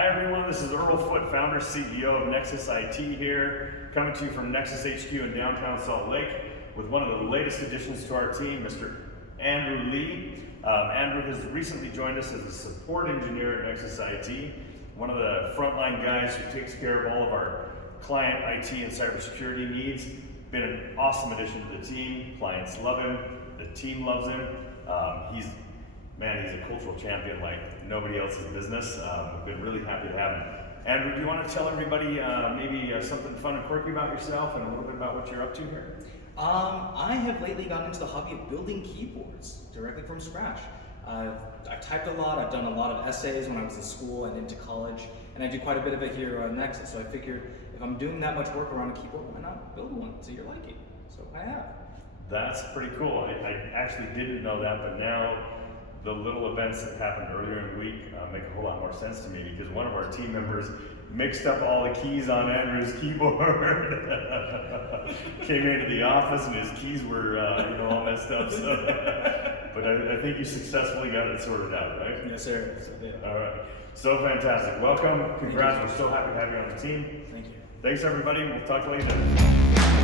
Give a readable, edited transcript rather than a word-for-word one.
Hi everyone, this is Earl Foote, founder, CEO of Nexus IT here, coming to you from Nexus HQ in downtown Salt Lake with one of the latest additions to our team, Mr. Andrew Lee. Andrew has recently joined us as a support engineer at Nexus IT, one of the frontline guys who takes care of all of our client IT and cybersecurity needs. Been an awesome addition to the team. Clients love him, the team loves him. He's a cultural champion like nobody else's business. We've been really happy to have him. Andrew, do you want to tell everybody maybe something fun and quirky about yourself and a little bit about what you're up to here? I have lately gotten into the hobby of building keyboards directly from scratch. I've typed a lot, I've done a lot of essays when I was in school and into college, and I do quite a bit of it here at Nexus, so I figured if I'm doing that much work around a keyboard, why not build one to your liking? So I have. That's pretty cool. I actually didn't know that, but now the little events that happened earlier in the week make a whole lot more sense to me, because one of our team members mixed up all the keys on Andrew's keyboard. Came into the office and his keys were all messed up. So. But I think you successfully got it sorted out, right? Yes, sir. So, yeah. All right. So fantastic. Welcome. Congrats. We're so happy to have you on the team. Thank you. Thanks, everybody. We'll talk to you later.